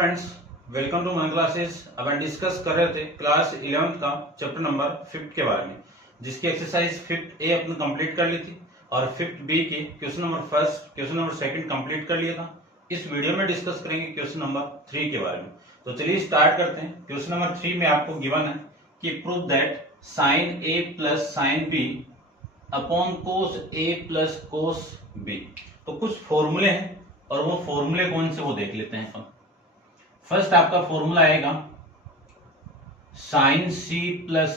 Friends, welcome to मन classes. अब हम डिस्कस कर रहे थे क्लास 11th का चैप्टर नंबर 5 के बारे में, जिसकी एक्सरसाइज 5 ए अपने कंप्लीट कर ली थी और 5 बी के question number first, question number second complete कर लिया था। इस वीडियो में डिस्कस करेंगे क्वेश्चन नंबर 3 के बारे में। तो चलिए स्टार्ट करते हैं। क्वेश्चन नंबर 3 में आपको गिवन है कि prove that sine A plus sine B upon cos A plus cos B. तो कुछ फॉर्मूले हैं और वो फॉर्मूले कौन से वो देख लेते हैं अपन। फर्स्ट आपका फॉर्मूला आएगा sine C plus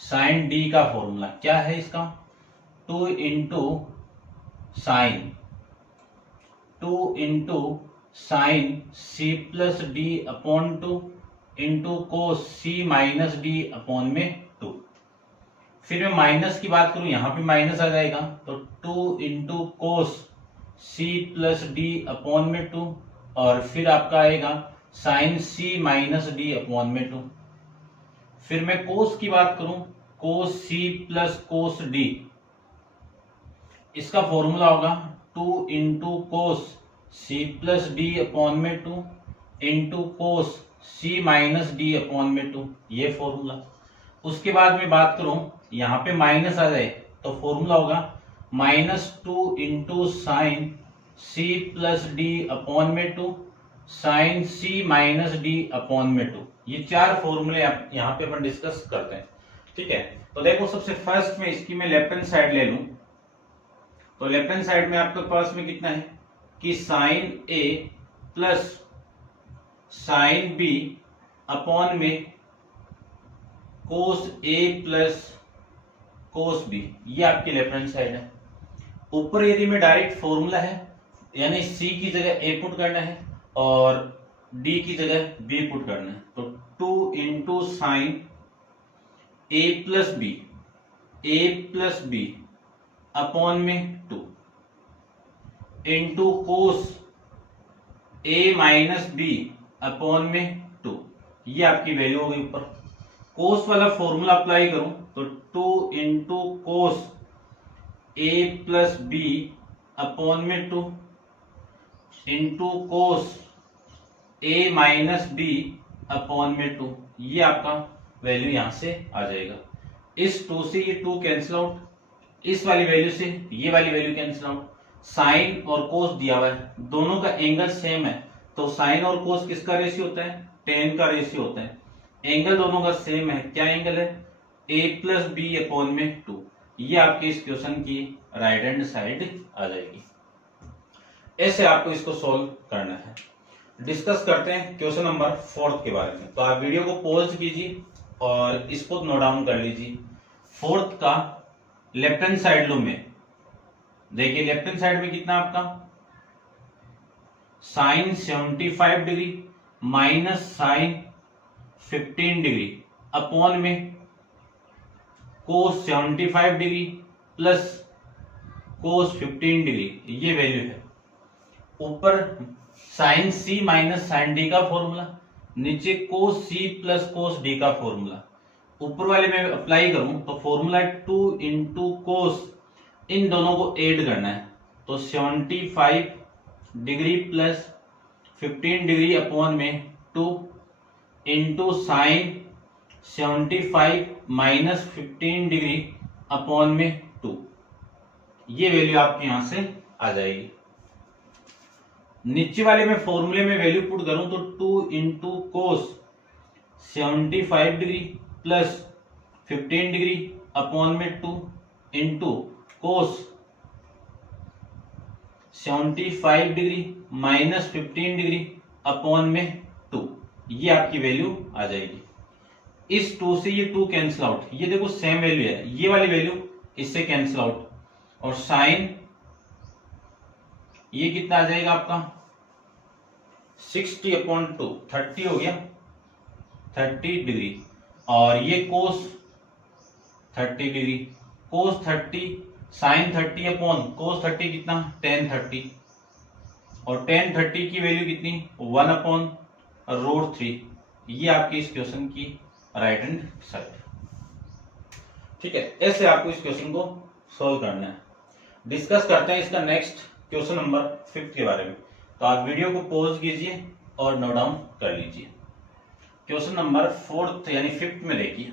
sine D का फॉर्मूला क्या है इसका, 2 into sine C plus D upon 2 into cos C minus D upon में 2। फिर मैं माइनस की बात करूं, यहां पे माइनस आ जाएगा तो 2 into cos C plus D upon में 2 और फिर आपका आएगा sine C minus D upon में 2। फिर मैं कोस की बात करूं, cos C plus cos D, इसका फॉर्मूला होगा 2 into cos C plus D upon में 2 into cos C minus D upon में 2, ये फॉर्मूला। उसके बाद में बात करूं, यहां पे माइनस आ जाए तो फॉर्मूला होगा -2 into sine C plus D upon में 2 sine C minus D upon में 2। ये चार फॉर्मूले यहाँ पे अपन डिस्कस करते हैं, ठीक है। तो देखो सबसे फर्स्ट में इसकी मैं लेफ्ट हैंड साइड ले लूं तो लेफ्ट हैंड साइड में आपके पास में कितना है कि sine A plus sine B upon में कोस ए प्लस कोस बी, ये आपकी लेफ्ट हैंड साइड है। ऊपर यदि में डायरेक्ट फॉर्मूला है यानी सी की जगह ए पुट करना है और डी की जगह बी पुट करना है, तो 2 into sign A plus B upon में 2 इंटू कोस ए माइनस बी अपॉन में 2, ये आपकी वैल्यू होगी ऊपर। कोस वाला फॉर्मूला अप्लाई करूं तो 2 into cos A plus B upon में 2 इंटू कोस ए माइनस बी अपॉन में 2, ये आपका वैल्यू यहां से आ जाएगा। इस 2 से ये 2 कैंसिल आउट, इस वाली वैल्यू से ये वाली वैल्यू कैंसिल आउट। साइन और कोस दिया हुआ है, दोनों का एंगल सेम है तो साइन और कोस किसका रेशियो होता है, tan का रेशियो होता है। एंगल दोनों का सेम है, क्या एंगल है, a प्लस बी अपॉन में 2, ये आपके इस क्वेश्चन की राइट हैंड साइड आ जाएगी। ऐसे आपको इसको सॉल्व करना है। डिस्कस करते हैं क्वेश्चन नंबर 4 के बारे में। तो आप वीडियो को पॉज कीजिए और इसको नोट डाउन कर लीजिए। 4 का लेफ्ट हैंड साइड लो में देखिए, लेफ्ट हैंड साइड में कितना आपका sine 75 degree minus sine 15 degree upon में cos 75 degree plus cos 15 degree, ये वैल्यू है। ऊपर sine C minus sine D का फॉर्मूला, नीचे cos C plus cos D का फॉर्मूला। ऊपर वाले में अप्लाई करूं तो फॉर्मूला है 2 इंटू कोस, इन दोनों को ऐड करना है तो 75 डिग्री प्लस 15 डिग्री अपॉन में 2 into sign 75 minus 15 degree upon में 2, ये वैल्यू आपके यहां से आ जाएगी। नीचे वाले में फॉर्मूले में वैल्यू पुट करूं तो 2 इंटू कोस 75 डिग्री प्लस 15 डिग्री अपॉन में 2 इंटू कोस 75 डिग्री माइनस 15 डिग्री अपॉन में 2, ये आपकी वैल्यू आ जाएगी। इस 2 से ये 2 कैंसिल आउट, ये देखो सेम वैल्यू है, ये वाली वैल्यू इससे कैंसिल आउट और साइन ये कितना आ जाएगा आपका 60/2, 30 हो गया, 30 डिग्री और ये कोस 30 डिग्री, कोस 30 साइन 30 अपॉन कोस 30 कितना tan 30 और tan 30 की वैल्यू कितनी 1/√3, ये आपकी इस क्वेश्चन की राइट हैंड साइड, ठीक है। ऐसे आपको इस क्वेश्चन को सोल्व करना है। डिस्कस करते हैं इसका नेक्स्ट क्वेश्चन नंबर 5 के बारे में। तो आप वीडियो को पॉज कीजिए और नोट डाउन कर लीजिए। क्वेश्चन नंबर 4 यानी 5 में देखिए,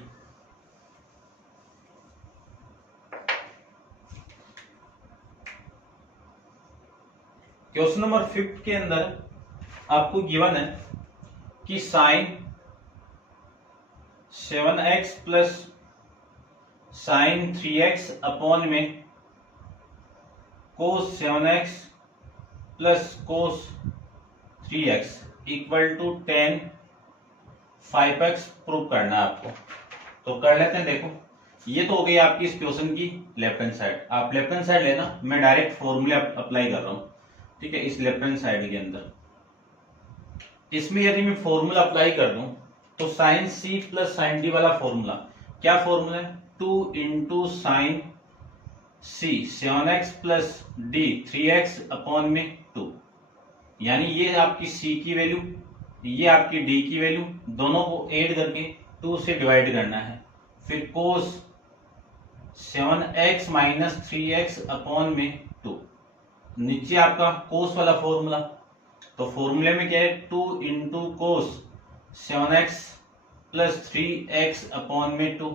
क्वेश्चन नंबर 5 के अंदर आपको गिवन है कि sign 7x plus sign 3x upon में cos 7x plus cos 3x equal to tan 5x prove करना है आपको। तो कर लेते हैं। देखो ये तो हो गई आपकी इस क्वेश्चन की लेफ्ट हैंड साइड। आप लेफ्ट हैंड साइड लेना, मैं डायरेक्ट फॉर्मूले अप्लाई कर रहा हूं, ठीक है। इस लेफ्ट हैंड साइड के अंदर इसमें यदि मैं फॉर्मूला अप्लाई कर दूं तो sine c plus sine d वाला फॉर्मूला, क्या फॉर्मूला है, 2 into sine c 7x plus d 3x upon में 2, यानी ये आपकी c की वैल्यू, ये आपकी d की वैल्यू, दोनों को ऐड करके 2 से डिवाइड करना है। फिर कोस 7x माइनस 3x अपॉन में 2, नीचे आपका कोस वाला फॉर्मूला, तो फॉर्मूले में क्या है, 2 इंटू कोस 7x प्लस 3x अपॉन में 2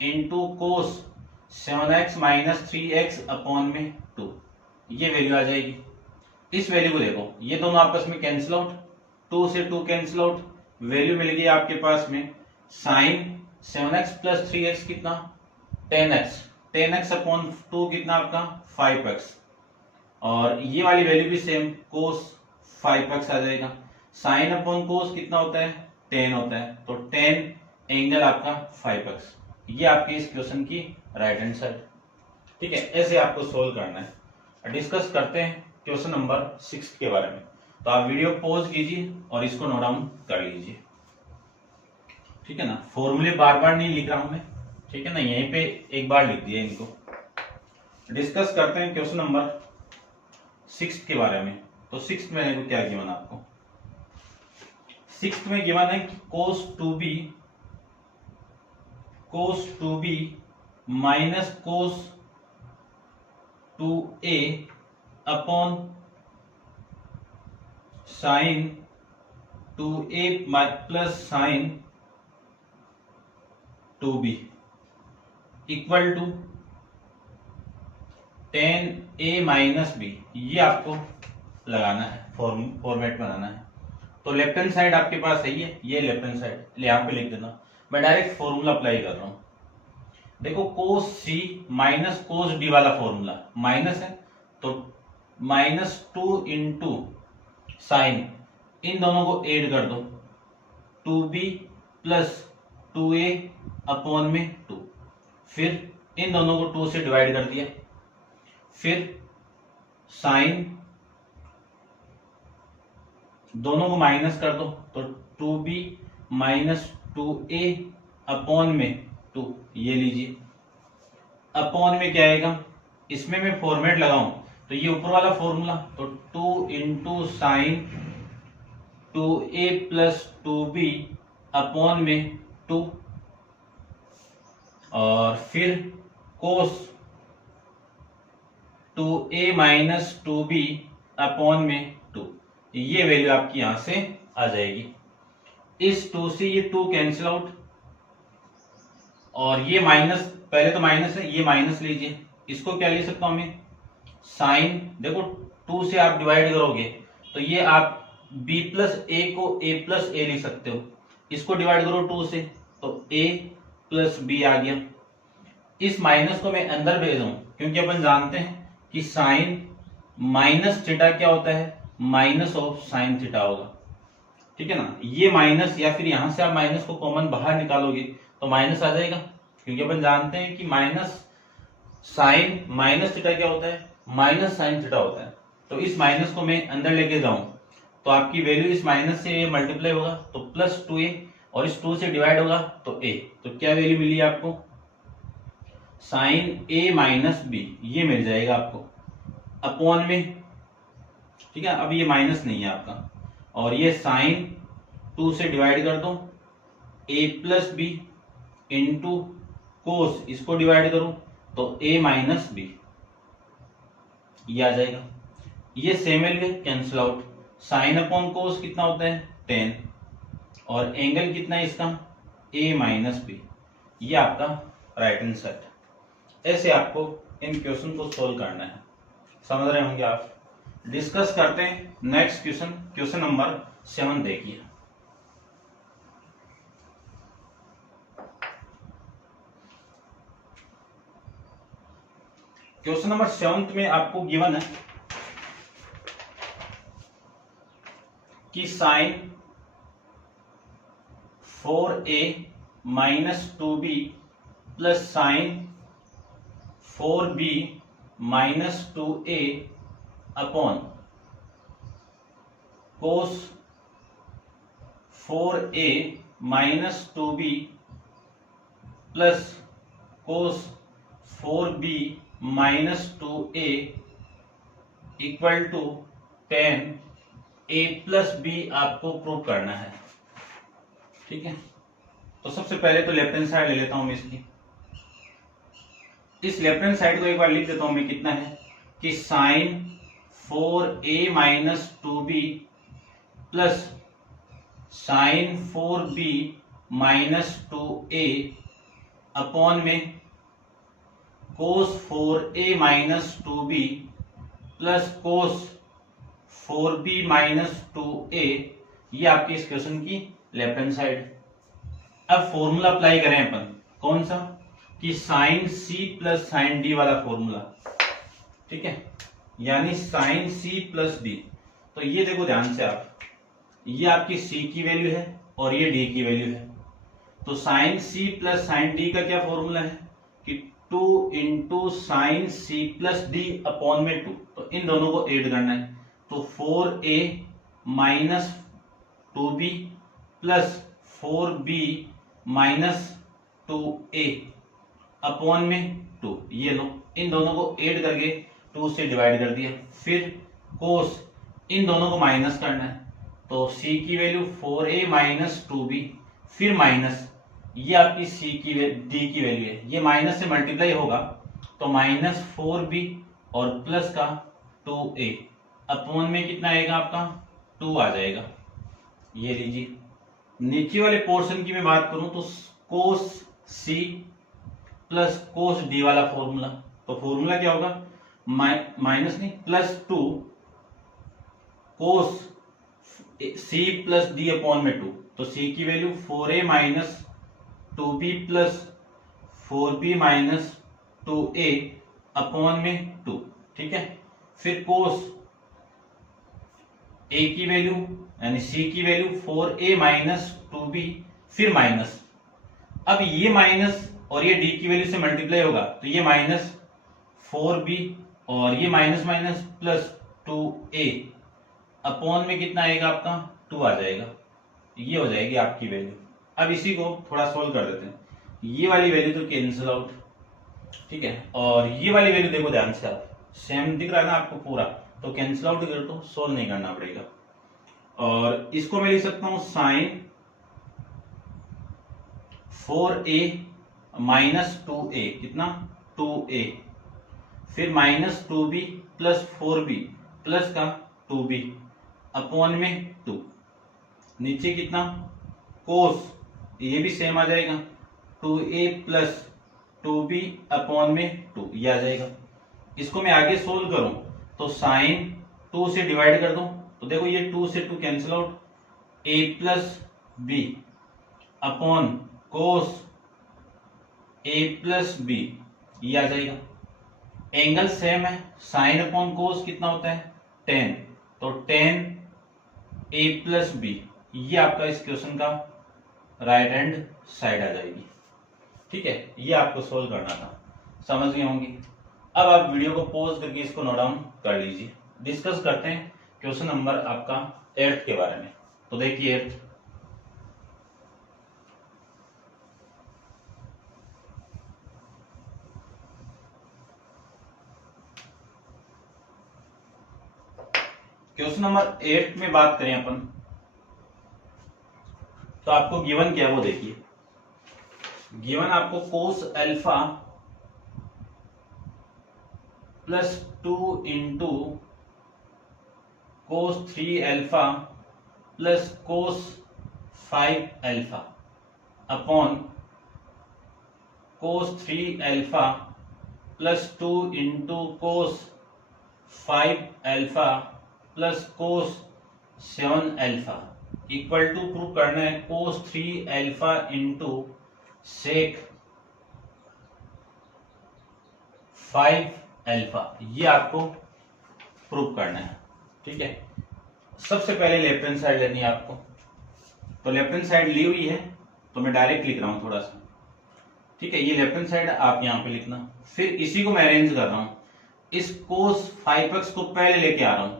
इंटू कोस 7x माइनस 3x अपॉन में 2, ये वैल्यू आ जाएगी। इस वैल्यू को देखो, ये दोनों आपस में कैंसिल आउट, 2 से 2 कैंसिल आउट, वैल्यू मिल गई आपके पास में साइन 7x प्लस 3x कितना 10x, 10x अपॉन 2 कितना आपका 5x, और ये वाली वैल्यू भी सेम कोस 5x आ जाएगा। साइन अपॉन कोस कितना होता है 10 होता है, तो 10 एंगल आपका 5x, ये आपकी इस क्वेश्चन की राइट हैंड साइड, ठीक है। ऐसे आपको सोल्व करना है। डिस्कस करते हैं क्वेश्चन नंबर 6 के बारे में। तो आप वीडियो पॉज कीजिए और इसको नोट डाउन कर लीजिए, ठीक है ना। फॉर्मूले बार बार नहीं लिख रहा हूं मैं, ठीक है ना, यहीं पे एक बार लिख दिया इनको। डिस्कस करते हैं क्वेश्चन नंबर 6 के बारे में। तो 6 में क्या गिवन आपको, 6 में गिवन है कि cos 2b minus cos 2a upon sine 2a plus sine 2b equal to tan a minus b, ये आपको लगाना है, फॉर्मेट बनाना है। तो लेफ्ट हैंड साइड आपके पास है ये लेफ्ट हैंड साइड यहां पे लिख देना, मैं डायरेक्ट फॉर्मूला अप्लाई कर रहा हूं। देखो cos c minus cos d वाला फॉर्मूला माइनस है, तो माइनस 2 इंटू साइन, इन दोनों को ऐड कर दो, 2b प्लस 2a अपॉन में 2, फिर इन दोनों को 2 से डिवाइड कर दिया, फिर साइन दोनों को माइनस कर दो, तो 2b माइनस 2a अपॉन में 2, ये लीजिए। अपॉन में क्या आएगा, इसमें मैं फॉर्मेट लगाऊं तो ये ऊपर वाला फॉर्मूला, तो 2 into sign 2a plus 2b upon में 2, और फिर कोस 2a माइनस 2b अपॉन में 2, ये वैल्यू आपकी यहां से आ जाएगी। इस 2 से ये 2 कैंसिल आउट, और ये माइनस, पहले तो माइनस है, ये माइनस लीजिए, इसको क्या ले सकता हूं मैं, साइन, देखो 2 से आप डिवाइड करोगे तो ये आप b प्लस ए को a प्लस ए लिख सकते हो, इसको डिवाइड करो 2 से तो a प्लस b आ गया। इस माइनस को मैं अंदर भेज दूं, क्योंकि अपन जानते हैं कि साइन माइनस थीटा क्या होता है, माइनस ऑफ साइन थीटा होगा, ठीक है ना। ये माइनस, या फिर यहां से आप माइनस को कॉमन बाहर निकालोगे तो माइनस आ जाएगा, क्योंकि अपन जानते हैं कि माइनस साइन माइनस थीटा क्या होता है, माइनस साइन थीटा होता है। तो इस माइनस को मैं अंदर लेके जाऊं तो आपकी वैल्यू इस माइनस से मल्टीप्लाई होगा तो प्लस 2a, और इस 2 से डिवाइड होगा तो a, तो क्या वैल्यू मिली आपको, साइन a माइनस b, ये मिल जाएगा आपको अपॉन में, ठीक है। अब ये माइनस नहीं है आपका, और ये साइन 2 से डिवाइड कर दो a plus B into cos, इसको डिवाइड करो तो a माइनस बी, ये आ जाएगा। ये same value cancel out, sine upon कोस कितना होता है 10, और एंगल कितना है इसका a माइनस बी। ये आपका राइट हैंड साइड। ऐसे आपको इन क्वेश्चन को सोल्व करना है, समझ रहे होंगे आप। डिस्कस करते हैं नेक्स्ट क्वेश्चन, क्वेश्चन नंबर 7 देखिए। क्वेश्चन नंबर 7 में आपको गिवन है कि sine 4a minus 2b plus sine 4b minus 2a upon cos 4a minus 2b plus cos 4b minus 2a equal to 10a plus b आपको prove करना है। ठीक है, तो सबसे पहले तो लेफ्ट हैंड साइड ले लेता हूं मैं इसकी। इस लेफ्ट हैंड साइड को एक बार लिख देता हूं मैं, कितना है कि sine 4a minus 2b plus sine 4b minus 2a upon में cos 4a minus 2b plus cos 4b minus 2a। ये आपकी इस क्वेश्चन की लेफ्ट हैंड साइड। अब फॉर्मूला अप्लाई करें अपन, कौन सा कि sine c plus sine d वाला फॉर्मूला। ठीक है, यानी साइन c प्लस d। तो ये देखो ध्यान से आप, ये आपकी c की वैल्यू है और ये d की वैल्यू है। तो sine c plus sine d का क्या फॉर्मूला है कि 2 into sine c plus d upon में 2। तो इन दोनों को ऐड करना है, तो 4a minus 2b plus 4b minus 2a upon में 2। ये लो, इन दोनों को ऐड करके 2 से डिवाइड कर दिया। फिर कोस, इन दोनों को माइनस करना है, तो c की वैल्यू 4a माइनस 2b, फिर माइनस ये आपकी c की d की वैल्यू है, ये माइनस से मल्टीप्लाई होगा तो माइनस 4b और प्लस का 2a अपॉन में कितना आएगा आपका 2 आ जाएगा। ये लीजिए, नीचे वाले पोर्शन की मैं बात करूं तो कोस c प्लस कोस d वाला फॉर्मूला। तो फॉर्मूला क्या होगा, माइनस नहीं प्लस 2 कोस c प्लस d अपॉन में 2। तो c की value 4a minus 2b plus 4b minus 2a upon में 2। ठीक है, फिर कोस a की वैल्यू यानी c की वैल्यू 4a माइनस 2b, फिर माइनस। अब ये माइनस और ये d की वैल्यू से मल्टीप्लाई होगा तो ये माइनस 4b और ये minus minus plus 2a upon में कितना आएगा आपका 2 आ जाएगा। ये हो जाएगी आपकी वैल्यू। अब इसी को थोड़ा सोल्व कर देते हैं। ये वाली वैल्यू तो कैंसिल आउट, ठीक है, और ये वाली वैल्यू देखो ध्यान से आप, सेम दिख रहा है ना आपको पूरा, तो कैंसिल आउट कर दो, सोल्व नहीं करना पड़ेगा। और इसको मैं लिख सकता हूं साइन 4a माइनस 2a, कितना 2a, फिर minus 2b plus 4b plus का 2b अपॉन में 2। नीचे कितना कोस, ये भी सेम आ जाएगा 2a प्लस 2b अपॉन में 2, ये आ जाएगा। इसको मैं आगे सोल्व करूं तो साइन 2 से डिवाइड कर दूं तो देखो ये 2 से 2 cancel out, a plus b upon cos a plus b, ये आ जाएगा। एंगल सेम है, साइन अपॉन कोस कितना होता है 10, तो 10 a प्लस b, ये आपका इस क्वेश्चन का राइट हैंड साइड आ जाएगी। ठीक है, ये आपको सोल्व करना था, समझ गए होंगे। अब आप वीडियो को पॉज करके इसको नोट डाउन कर लीजिए। डिस्कस करते हैं क्वेश्चन नंबर आपका 8 के बारे में। तो देखिए 8, क्वेश्चन नंबर 8 में बात करें अपन तो आपको गिवन क्या है वो देखिए। गिवन आपको cos alpha plus 2 into cos 3 alpha plus cos 5 alpha upon cos 3 alpha plus 2 into cos 5 alpha plus cos 7 alpha equal to prove करना है cos 3 alpha into sec 5 alpha, ये आपको प्रूव करना है। ठीक है, सबसे पहले लेफ्ट हैंड साइड लेनी है आपको, तो लेफ्ट हैंड साइड ली हुई है तो मैं डायरेक्ट लिख रहा हूं थोड़ा सा। ठीक है, ये लेफ्ट हैंड साइड आप यहां पे लिखना, फिर इसी को मैं अरेंज कर रहा हूं, इस कोस 5x को पहले लेके आ रहा हूं,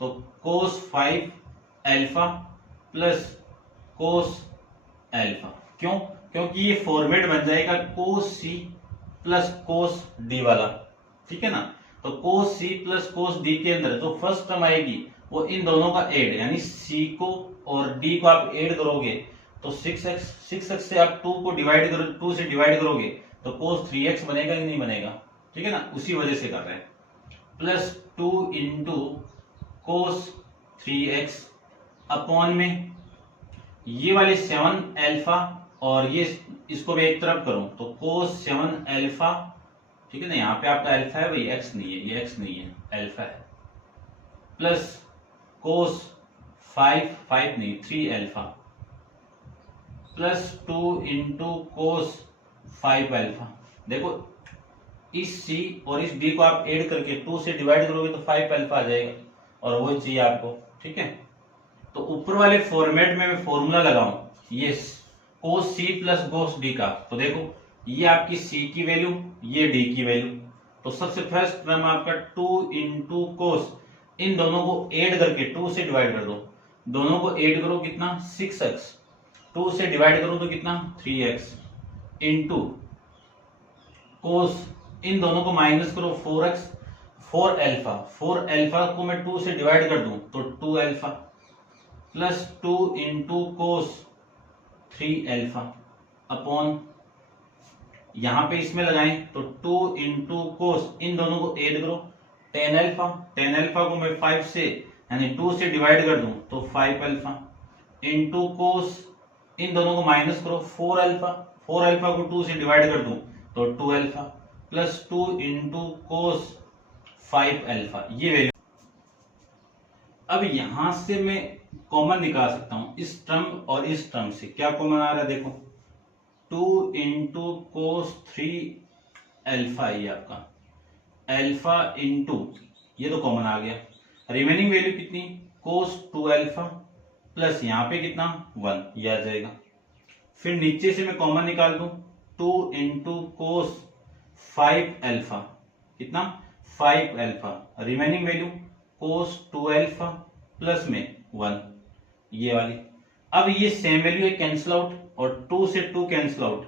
तो कोस 5 अल्फा प्लस कोस अल्फा। क्यों? क्योंकि ये फॉर्मेट बन जाएगा कोस सी प्लस कोस डी वाला। ठीक है ना, तो कोस सी प्लस कोस डी के अंदर जो फर्स्ट टर्म आएगी वो इन दोनों का एड, यानी सी को और डी को आप ऐड करोगे तो 6x से आप 2 को डिवाइड करो, 2 से डिवाइड करोगे तो कोस 3x बनेगा कि नहीं बनेगा। ठीक है ना, उसी वजह से कर रहे हैं, प्लस 2 इंटू कोस 3x अपॉन में ये वाले 7 अल्फा और ये इसको भी एक तरफ करूं तो कोस 7 अल्फा। ठीक है ना, यहाँ पे आपका अल्फा है भाई, एक्स नहीं है, ये एक्स नहीं है, अल्फा है, प्लस कोस 5 नहीं 3 alpha plus 2 into cos 5 alpha. देखो इस सी और इस डी को आप ऐड करके 2 से डिवाइड करोगे तो 5 अल्फा आ जाएगा और वो चाहिए आपको। ठीक है, तो ऊपर वाले फॉर्मेट में मैं फॉर्मूला लगाऊं, ये कोस सी प्लस कोस डी का, तो देखो ये आपकी सी की वैल्यू, ये डी की वैल्यू, तो सबसे फर्स्ट टर्म आपका 2 इंटू कोस, इन दोनों को ऐड करके 2 से डिवाइड कर दो, दोनों को ऐड करो कितना 6x, 2 से डिवाइड करो तो कितना 3x इंटू कोस, इन दोनों को माइनस करो 4x, 4 अल्फा को मैं 2 से डिवाइड कर दूं तो 2 alpha plus 2 into cos 3 alpha upon, यहां पे इसमें लगाएं तो 2 इंटू कोस, इन दोनों को ऐड करो 10 अल्फा को मैं 5 से यानी 2 से डिवाइड कर दूं तो 5 अल्फा इंटू कोस, इन दोनों को माइनस करो 4 अल्फा को 2 से डिवाइड कर दूं तो 2 alpha plus 2 into cos 5 alpha, ये वैल्यू। अब यहां से मैं कॉमन निकाल सकता हूं, इस टर्म और इस टर्म से क्या कॉमन आ रहा है, देखो 2 इंटू कोस 3 अल्फा, ये आपका अल्फा इंटू, ये तो कॉमन आ गया, रिमेनिंग वैल्यू कितनी कोस 2 अल्फा प्लस यहाँ पे कितना 1, ये आ जाएगा। फिर नीचे से मैं कॉमन निकाल दूं 2 इंटू कोस 5 अल्फा, कितना 5 अल्फा, रिमेनिंग वैल्यू कोस 2 अल्फा प्लस में 1, ये वाली। अब ये सेम वैल्यू है कैंसिल आउट और 2 से 2 कैंसिल आउट,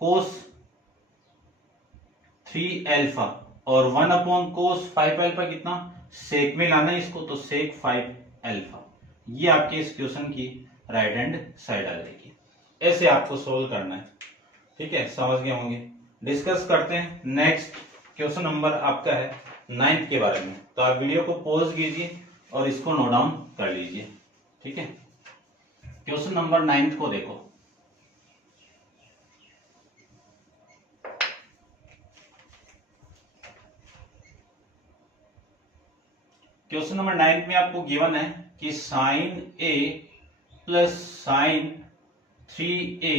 कोस 3 अल्फा और 1 अपॉन कोस 5 अल्फा, कितना सेक में लाना है इसको तो सेक 5 अल्फा, ये आपके इस क्वेश्चन की राइट हैंड साइड आ जाएगी। ऐसे आपको सोल्व करना है। ठीक है, समझ गए होंगे। डिस्कस करते हैं नेक्स्ट क्वेश्चन नंबर आपका है 9th के बारे में, तो आप वीडियो को पॉज कीजिए और इसको नोट डाउन कर लीजिए। ठीक है, क्वेश्चन नंबर 9th को देखो, क्वेश्चन नंबर 9 में आपको गिवन है कि sine A plus sine 3a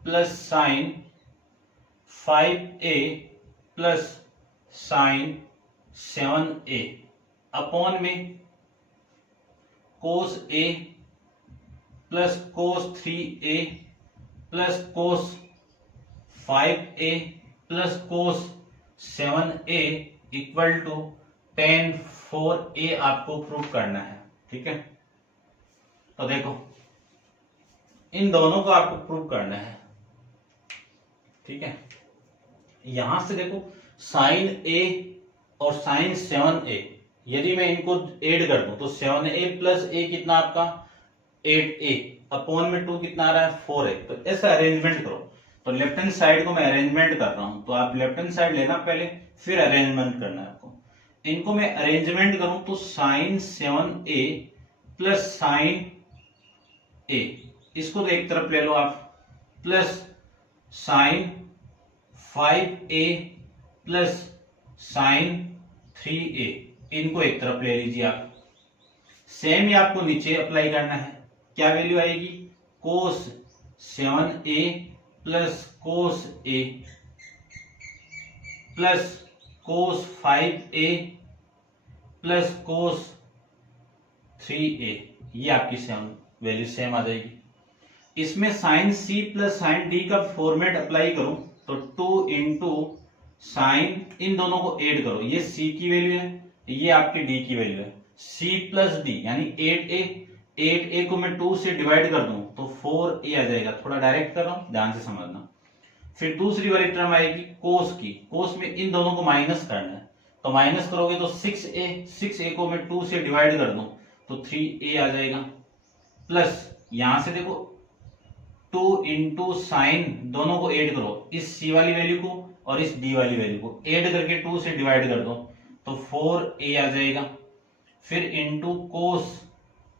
plus sine 5a plus sine 7a upon में cos a plus cos 3a plus cos 5a plus cos 7a equal to tan 4a आपको prove करना है। ठीक है, तो देखो इन दोनों को आपको प्रूव करना है। ठीक है, यहां से देखो साइन a और साइन 7a, यदि मैं इनको ऐड कर दूं तो 7a प्लस a कितना आपका 8a अपॉन में 2 कितना आ रहा है 4a। तो ऐसा अरेंजमेंट करो, तो लेफ्ट हैंड साइड को मैं अरेंजमेंट कर रहा हूं, तो आप लेफ्ट हैंड साइड लेना पहले, फिर अरेंजमेंट करना है आपको। इनको मैं अरेंजमेंट करूं तो sign 7a plus sign a, इसको तो एक तरफ ले लो आप, plus sine 5a plus sine 3a, इनको एक तरफ ले लीजिए आप। सेम ही आपको नीचे अप्लाई करना है। क्या वैल्यू आएगी? Cos 7a plus cos a plus cos 5a plus cos 3a, ये आपकी सेम वैल्यू सेम आ जाएगी। इसमें sine c plus sine d का फॉर्मेट अप्लाई करूं तो 2 इंटू साइन, इन दोनों को ऐड करो, ये c की वैल्यू है, ये आपकी d की वैल्यू है, c प्लस d यानी 8a, 8a को मैं 2 से डिवाइड कर दूं तो 4a आ जाएगा। थोड़ा डायरेक्ट कर रहा हूं, ध्यान से समझना। फिर दूसरी वाली टर्म आएगी कोस की, कोस में इन दोनों को माइनस करना है, तो माइनस करोगे तो 6a, 6a को मैं 2 से डिवाइड कर दूं तो 3a आ जाएगा, प्लस यहां से देखो 2 इंटू साइन, दोनों को ऐड करो, इस c वाली वैल्यू को और इस d वाली वैल्यू को ऐड करके 2 से डिवाइड कर दो तो 4a आ जाएगा। फिर इंटू कोस,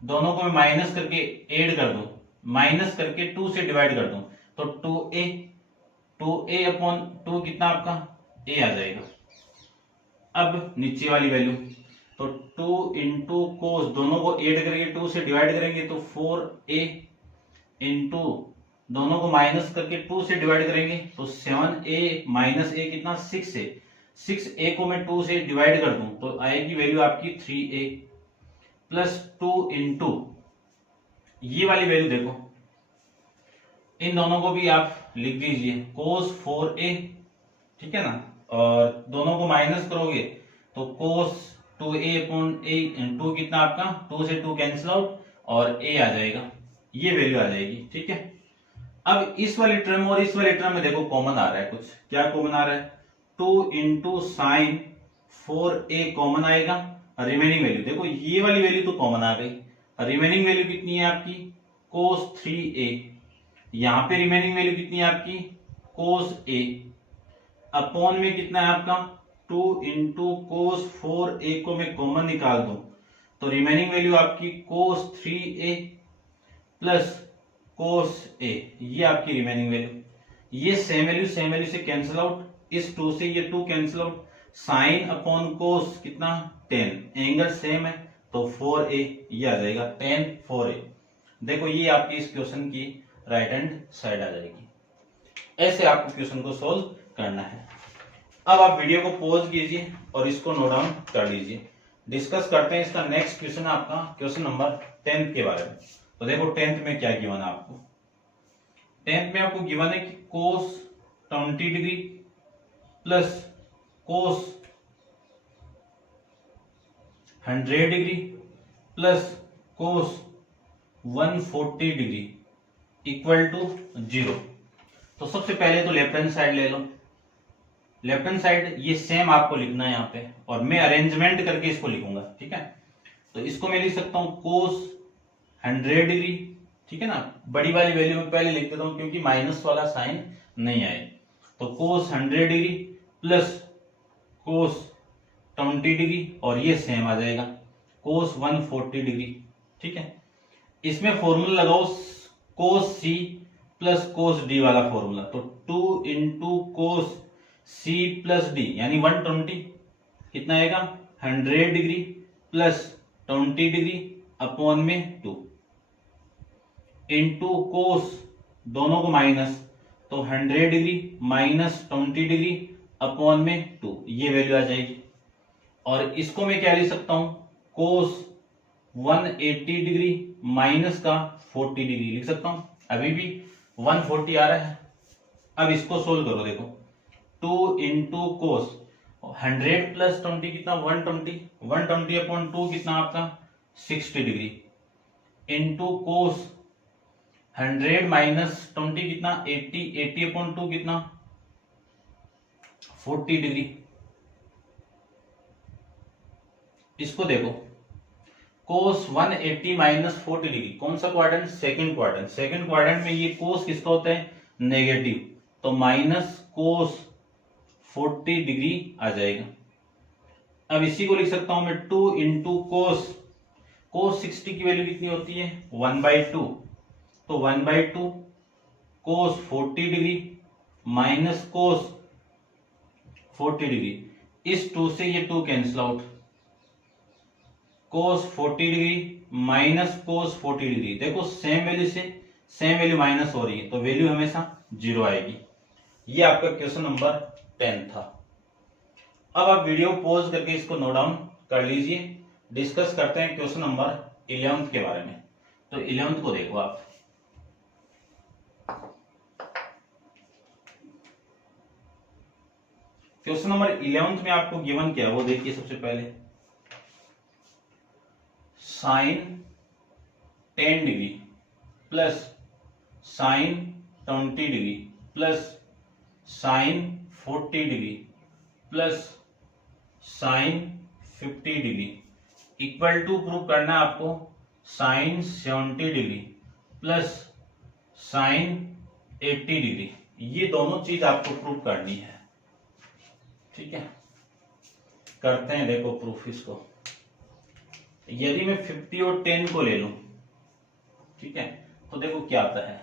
दोनों को मैं माइनस करके ऐड कर दूं, माइनस करके 2 से डिवाइड कर दूं तो 2a, 2a अपॉन 2 कितना आपका a आ जाएगा। अब नीचे वाली वैल्यू तो 2 इंटू कोस, दोनों को ऐड करके 2 से डिवाइड करेंगे तो 4a इंटू दोनों को माइनस करके 2 से डिवाइड करेंगे तो 7a माइनस a कितना 6a, 6a को मैं 2 से डिवाइड कर दूं तो आएगी वैल्यू आपकी 3a प्लस 2 इंटू ये वाली वैल्यू देखो, इन दोनों को भी आप लिख दीजिए कोस 4a, ठीक है ना, और दोनों को माइनस करोगे तो कोस 2a अपॉन a, 2 कितना आपका 2 से 2 कैंसिल आउट और a आ जाएगा, ये वैल्यू आ जाएगी। ठीक है, अब इस वाली टर्म और इस वाली टर्म में देखो कॉमन आ रहा है, कुछ क्या कॉमन आ रहा है? 2 इंटू साइन 4a कॉमन आएगा, रिमेनिंग वैल्यू देखो ये वाली वैल्यू तो कॉमन आ गई, रिमेनिंग वैल्यू कितनी है आपकी कोस 3a, यहां पे रिमेनिंग वैल्यू कितनी है आपकी कोस a, अपॉन में कितना है आपका 2 इंटू कोस 4a को मैं कॉमन निकाल दूं तो रिमेनिंग वैल्यू आपकी कोस 3a प्लस कोस a, ये आपकी रिमेनिंग वैल्यू। ये सेम वैल्यू से कैंसिल आउट, इस 2 से ये 2 कैंसिल आउट, साइन अपॉन कोस कितना 10, एंगल सेम है तो 4a, ये आ जाएगा 10 4a। देखो ये आपकी इस क्वेश्चन की राइट हैंड साइड आ जाएगी। ऐसे आपको क्वेश्चन को सोल्व करना है। अब आप वीडियो को पॉज कीजिए और इसको नोट डाउन कर लीजिए। डिस्कस करते हैं इसका नेक्स्ट क्वेश्चन, आपका क्वेश्चन नंबर 10 के बारे में। तो देखो 10th में क्या गिवन है आपको, 10th में आपको गिवन है कि cos 20 degree plus cos 100 degree plus cos 140 degree equal to 0। तो सबसे पहले तो लेफ्ट हैंड साइड ले लो, लेफ्ट हैंड साइड ये सेम आपको लिखना है यहाँ पे, और मैं अरेंजमेंट करके इसको लिखूंगा। ठीक है, तो इसको मैं लिख सकता हूं कोस 100 डिग्री, ठीक है ना, बड़ी वाली वैल्यू में पहले लिख देता हूं क्योंकि माइनस वाला साइन नहीं आए, तो कोस 100 डिग्री प्लस कोस 20 डिग्री और ये सेम आ जाएगा कोस 140 डिग्री। ठीक है, इसमें फॉर्मूला लगाओ cos C plus cos D वाला फॉर्मूला, तो 2 into cos C plus D यानी 120 कितना आएगा 100 डिग्री प्लस 20 डिग्री अपॉन में 2 इंटू कोस, दोनों को माइनस, तो 100 डिग्री माइनस 20 डिग्री अपॉन में 2, ये वैल्यू आ जाएगी। और इसको मैं क्या लिख सकता हूं कोस 180 डिग्री माइनस का 40 डिग्री लिख सकता हूं, अभी भी 140 आ रहा है। अब इसको सोल्व करो, देखो 2 इंटू कोस 100 प्लस 20 कितना 120, 120 अपॉन 2 कितना आपका 60 डिग्री इंटू कोस 100 माइनस 20 कितना 80, 80 अपॉन 2 कितना 40 डिग्री। इसको देखो कोस 180 माइनस 40 डिग्री, कौन सा quadrant second quadrant, second quadrant में ये कोस किसका होता है नेगेटिव, तो माइनस कोस 40 डिग्री आ जाएगा। अब इसी को लिख सकता हूं मैं 2 इंटू कोस, कोस 60 की वैल्यू कितनी होती है 1/2, तो 1/2 कोस 40 डिग्री माइनस कोस 40 डिग्री, इस 2 से ये 2 कैंसिल आउट, कोस 40 डिग्री माइनस कोस 40 डिग्री, देखो सेम वैल्यू से सेम वैल्यू माइनस हो रही है तो वैल्यू हमेशा 0 आएगी। ये आपका क्वेश्चन नंबर 10 था। अब आप वीडियो पॉज करके इसको नोट डाउन कर लीजिए, डिस्कस करते हैं क्वेश्चन नंबर 11 के बारे में। तो 11 को देखो आप, क्वेश्चन नंबर 11 में आपको गिवन क्या है वो देखिए। सबसे पहले sine 10 degree plus sine 20 degree plus sine 40 degree plus sine 50 degree equal to prove करना है आपको sine 70 degree plus sine 80 degree. ये दोनों चीज आपको प्रूव करनी है, ठीक है। करते हैं, देखो प्रूफ इसको। यदि मैं 50 और 10 को ले लूं, ठीक है, तो देखो क्या आता है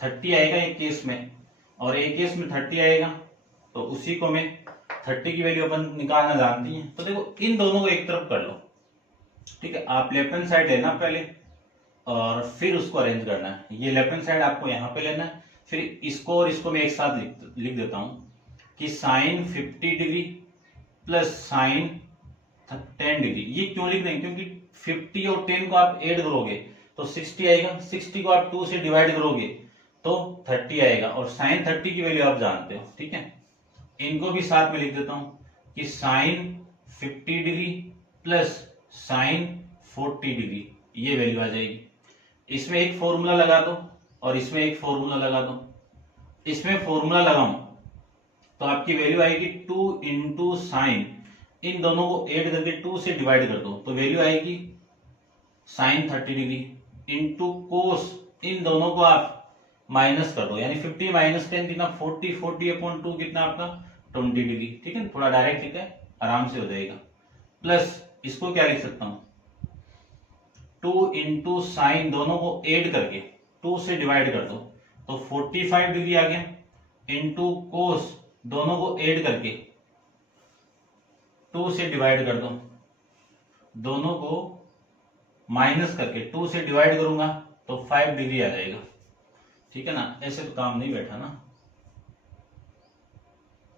30 आएगा एक केस में और एक केस में 30 आएगा, तो उसी को मैं 30 की वैल्यू अपन निकालना जानती हैं। तो देखो इन दोनों को एक तरफ कर लो, ठीक है। आप लेफ्ट हैंड साइड लेना पहले और फिर उसको अरेंज करना है। ये लेफ्ट हैंड साइड आपको यहाँ पे लेना है, फिर इसको और इसको मैं एक साथ लिख देता हूं कि sine 50 degree plus sine 10 degree. ये क्यों लिख रहे हैं, क्योंकि 50 और 10 को आप ऐड करोगे तो 60 आएगा, 60 को आप 2 से डिवाइड करोगे तो 30 आएगा, और साइन 30 की वैल्यू आप जानते हो, ठीक है। इनको भी साथ में लिख देता हूं कि sine 50 degree plus sine 40 degree, ये वैल्यू आ जाएगी। इसमें एक फॉर्मूला लगा दो और इसमें एक फॉर्मूला लगा दो। इसमें फॉर्मूला लगाऊं तो आपकी वैल्यू आएगी 2 इंटू साइन, इन दोनों को ऐड करके 2 से डिवाइड कर दो तो वैल्यू आएगी साइन 30 डिग्री इंटू कोस, इन दोनों को आप माइनस कर दो, यानी 50 माइनस 10 कितना 40, 40/2 कितना आपका 20 डिग्री, ठीक है। थोड़ा डायरेक्ट लिखा है, आराम से हो जाएगा। प्लस इसको क्या लिख सकता हूं 2 इंटू साइन, दोनों को ऐड करके 2 से डिवाइड कर दो तो 45 डिग्री आ गया, इंटू कोस, दोनों को ऐड करके 2 से डिवाइड कर दो, दोनों को माइनस करके 2 से डिवाइड करूंगा तो 5 डिग्री आ जाएगा, ठीक है ना। ऐसे तो काम नहीं बैठा ना,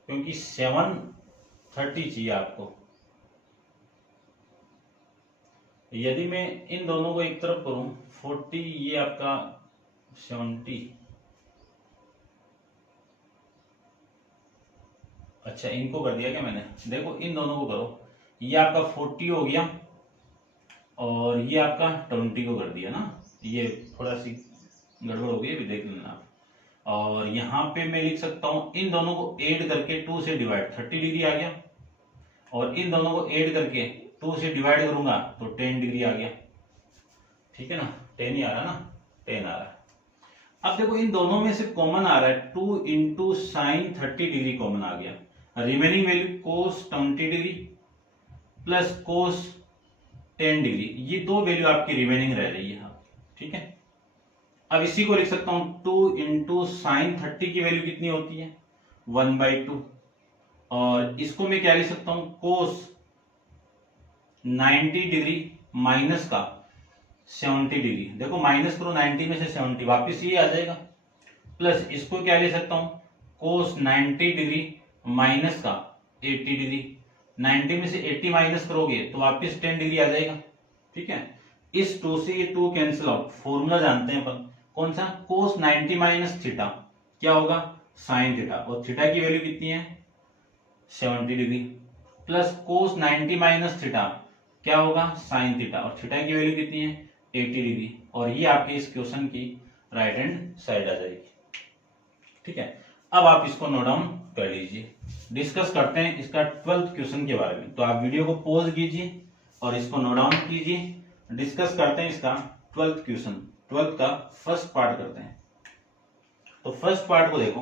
क्योंकि 730 चाहिए आपको। यदि मैं इन दोनों को एक तरफ करूं 40, ये आपका 70, अच्छा इनको कर दिया क्या मैंने, देखो इन दोनों को करो, ये आपका 40 हो गया और ये आपका 20 को कर दिया ना, ये थोड़ा सी गड़बड़ हो गई, अभी देख लेना आप। और यहाँ पे मैं लिख सकता हूं इन दोनों को ऐड करके 2 से डिवाइड, 30 डिग्री आ गया, और इन दोनों को ऐड करके 2 से डिवाइड करूंगा तो 10 डिग्री आ गया, ठीक है ना। 10 ही आ रहा ना, 10 आ रहा है। अब देखो इन दोनों में से कॉमन आ रहा है 2 इंटू साइन 30 डिग्री कॉमन आ गया, रिमेनिंग वैल्यू कोस 20 डिग्री प्लस कोस 10 डिग्री, ये दो वैल्यू आपकी रिमेनिंग रह रही है, ठीक है। अब इसी को लिख सकता हूं 2 इंटू साइन 30 की वैल्यू कितनी होती है 1/2, और इसको मैं क्या लिख सकता हूं कोस 90 डिग्री माइनस का 70 डिग्री, देखो माइनस करो 90 में से 70, वापिस ये आ जाएगा, प्लस इसको क्या ले सकता हूं कोस 90 डिग्री माइनस का 80 डिग्री, 90 में से 80 माइनस करोगे तो वापिस 10 डिग्री आ जाएगा, ठीक है। इस 2 से ये 2 कैंसिल आउट, फॉर्मूला जानते हैं अपन कौन सा, कोस 90 माइनस थीटा क्या होगा साइन थीटा, और थीटा की वैल्यू कितनी है 70 degree, plus cos 90 minus theta क्या होगा साइन थीटा, और थीटा की वैल्यू कितनी है 80 डिग्री, और ये आपके इस क्वेश्चन की राइट हैंड साइड आ जाएगी, ठीक है। अब आप इसको नोट डाउन कर लीजिए, डिस्कस करते हैं इसका 12th क्वेश्चन के बारे में। तो आप वीडियो को पॉज कीजिए और इसको नोट डाउन कीजिए, डिस्कस करते हैं इसका 12th क्वेश्चन, 12th का फर्स्ट पार्ट करते हैं। तो फर्स्ट पार्ट को देखो,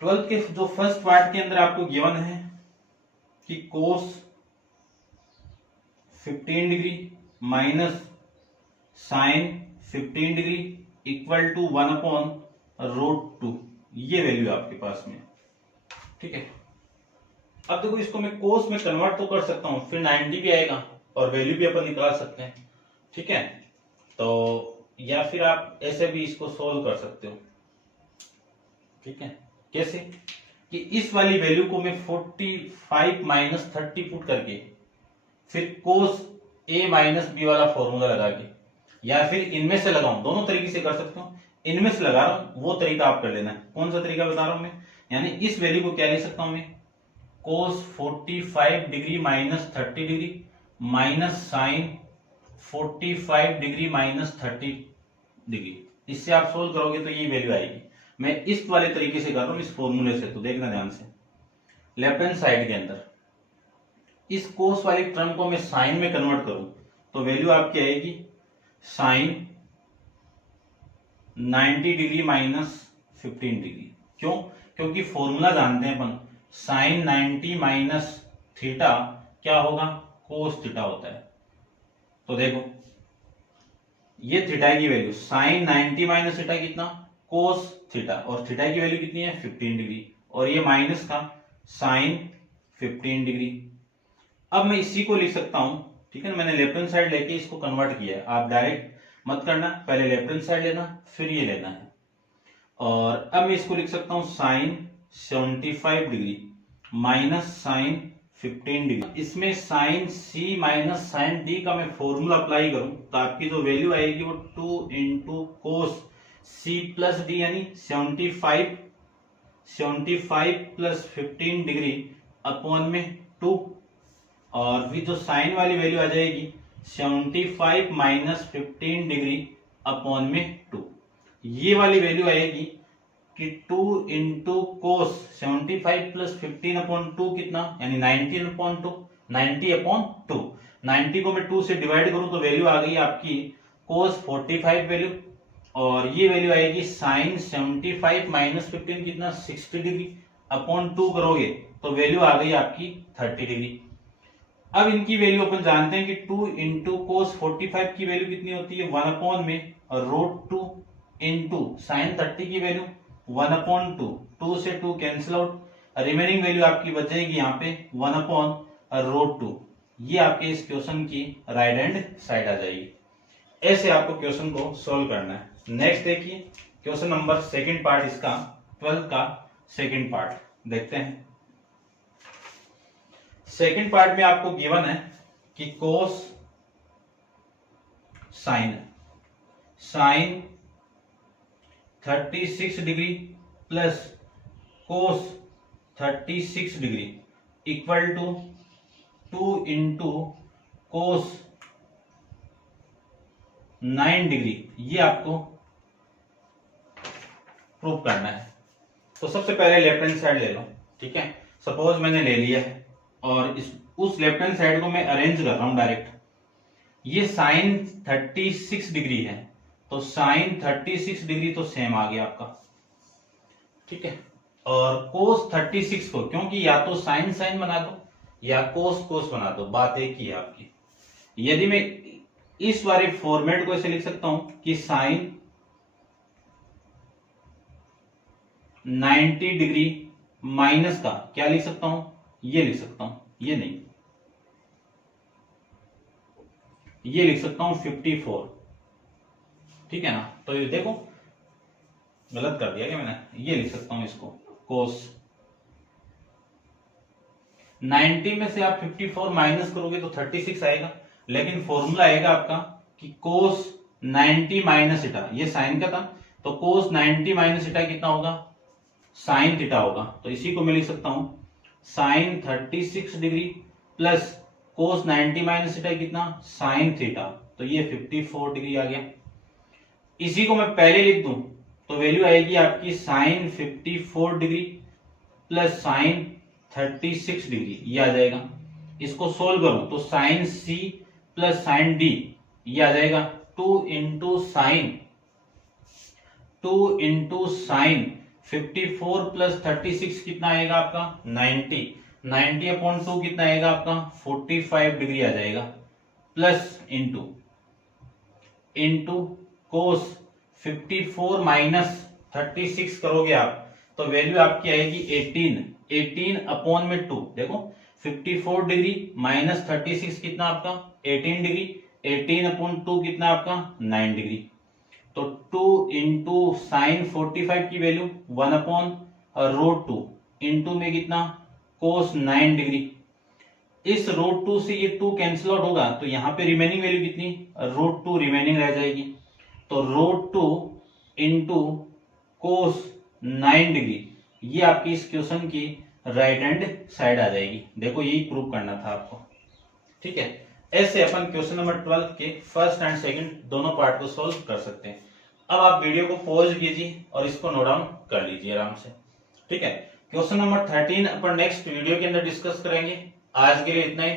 12th के जो फर्स्ट पार्ट के अंदर आपको गिवन है कि cos 15 degree minus sine 15 degree equal to 1/√2, ये वैल्यू है आपके पास में। ठीक है, अब देखो इसको मैं कोस में कन्वर्ट तो कर सकता हूं, फिर 90 भी आएगा और वैल्यू भी अपन निकाल सकते हैं। ठीक है, तो या फिर आप ऐसे भी इसको सोल्व कर सकते हो। ठीक है, कैसे कि इस वाली वैल्यू को मैं 45 माइनस 30 पुट करके फिर कोस a माइनस बी वाला फॉर्मूला लगा के, या फिर इनमें से लगाऊं, दोनों तरीके से कर सकते हो। इनमें से लगा रहा हूं वो तरीका आप कर लेना है। कौन सा तरीका बता रहा हूं मैं, यानी इस वैल्यू को क्या ले सकता हूं मैं, cos 45 degree minus 30 degree minus sine 45 degree minus 30 degree. इससे आप सोल्व करोगे तो ये वैल्यू आएगी। मैं इस वाले तरीके से कर रहा हूं, इस फॉर्मूले से, तो देखना ध्यान से। लेफ्ट हैंड साइड के अंदर इस कोस वाली टर्म को मैं साइन में कन्वर्ट करूं तो वैल्यू आपकी आएगी साइन 90 डिग्री माइनस 15 डिग्री। क्यों? क्योंकि फॉर्मूला जानते हैं अपन, साइन 90 माइनस थीटा क्या होगा, कोस थीटा होता है। तो देखो ये थीटा की वैल्यू साइन 90 माइनस थीटा कितना, कोस थीटा, और थीटा की वैल्यू कितनी है 15 डिग्री, और ये माइनस का साइन 15 डिग्री। अब मैं इसी को लिख सकता हूं, ठीक है ना, मैंने लेफ्ट हैंड साइड लेके इसको कन्वर्ट किया है। आप डायरेक्ट मत करना, पहले लेफ्ट हैंड साइड लेना फिर ये लेना है। और अब मैं इसको लिख सकता हूं sine 75 degree minus sine 15 degree. इसमें sine C minus sine D का मैं फॉर्मूला अप्लाई करूं तो आपकी जो वैल्यू आएगी वो 2 into cos C plus D, यानी 75 प्लस 15 डिग्री अपॉन में 2, और फिर जो साइन वाली वैल्यू आ जाएगी 75 माइनस 15 डिग्री अपॉन में 2। ये वाली वैल्यू आएगी कि 2 इंटू कोस 75 प्लस 15 अपॉन 2 कितना, यानी 90 अपॉन 2, 90 अपॉन 2। 90 को मैं 2 से डिवाइड करूं तो वैल्यू आ गई आपकी कोस 45 वैल्यू, और ये वैल्यू आएगी साइन 75 माइनस 15 कितना 60 डिग्री अपॉन 2 करोगे तो वैल्यू आ गई आपकी 30 डिग्री। अब इनकी वैल्यू अपन जानते हैं कि 2 इंटू कोस 45 की वैल्यू कितनी होती है 1 अपॉन में √2 इंटू साइन 30 की वैल्यू 1 अपॉन 2, 2 से 2 कैंसिल आउट, रिमेनिंग वैल्यू आपकी बचेगी यहाँ पे 1 अपॉन √2। ये आपके इस क्वेश्चन की राइट हैंड साइड आ जाएगी। ऐसे आपको क्वेश्चन को सोल्व करना है। नेक्स्ट देखिए क्वेश्चन नंबर सेकंड पार्ट, इसका 12 का सेकंड पार्ट देखते हैं। सेकंड पार्ट में आपको गिवन है कि cos sine 36 degree plus cos 36 degree equal to 2 into cos 9 degree, ये आपको प्रूव करना है। तो सबसे पहले लेफ्ट हैंड साइड ले लो। ठीक है, सपोज मैंने ले लिया है और उस लेफ्ट हैंड साइड को मैं अरेंज कर रहा हूं डायरेक्ट। ये साइन 36 डिग्री है तो साइन 36 डिग्री तो सेम आ गया आपका। ठीक है, और कोस 36 को, क्योंकि या तो साइन साइन बना दो या कोस कोस बना दो, बात एक ही है आपकी। यदि मैं इस वाले फॉर्मेट को ऐसे लिख सकता हूं कि साइन 90 डिग्री माइनस का क्या लिख सकता हूं, ये लिख सकता हूं, ये नहीं, ये लिख सकता हूं 54। ठीक है ना, तो ये देखो गलत कर दिया क्या मैंने, ये लिख सकता हूं इसको कोस 90 में से आप 54 माइनस करोगे तो 36 आएगा, लेकिन फॉर्मूला आएगा आपका कि कोस 90 माइनस थीटा, ये साइन का था तो कोस 90 माइनस थीटा कितना होगा, साइन थीटा होगा। तो इसी को मैं लिख सकता हूं sine 36 degree plus cos 90 minus theta कितना, साइन थीटा, तो ये 54 डिग्री आ गया। इसी को मैं पहले लिख दूं तो वैल्यू आएगी आपकी sine 54 degree plus sine 36 degree, ये आ जाएगा। इसको सोल्व करूं तो sine C plus sine D, ये आ जाएगा 2 इंटू साइन 54 प्लस 36 कितना आएगा आपका 90, 90/2 कितना आएगा आपका 45 डिग्री आ जाएगा, प्लस इंटू कोस 54 माइनस 36 करोगे आप तो वैल्यू आपकी आएगी 18/2। देखो 54 डिग्री माइनस 36 कितना आपका 18 डिग्री, 18/2 कितना आपका 9 डिग्री। तो 2 इंटू साइन 45 की वैल्यू 1/√2 इंटू में कितना कोस 9 डिग्री। इस √2 से ये 2 कैंसिल आउट होगा तो यहाँ पे रिमेनिंग वैल्यू कितनी √2 रिमेनिंग रह जाएगी। तो √2 इंटू कोस 9 डिग्री ये आपकी इस क्वेश्चन की राइट हैंड साइड आ जाएगी। देखो यही प्रूव करना था आपको, ठीक है। ऐसे अपन क्वेश्चन नंबर 12 के फर्स्ट एंड सेकंड दोनों पार्ट को सोल्व कर सकते हैं। अब आप वीडियो को पॉज कीजिए और इसको नोट डाउन कर लीजिए आराम से, ठीक है। क्वेश्चन नंबर 13 अपन नेक्स्ट वीडियो के अंदर डिस्कस करेंगे। आज के लिए इतना ही।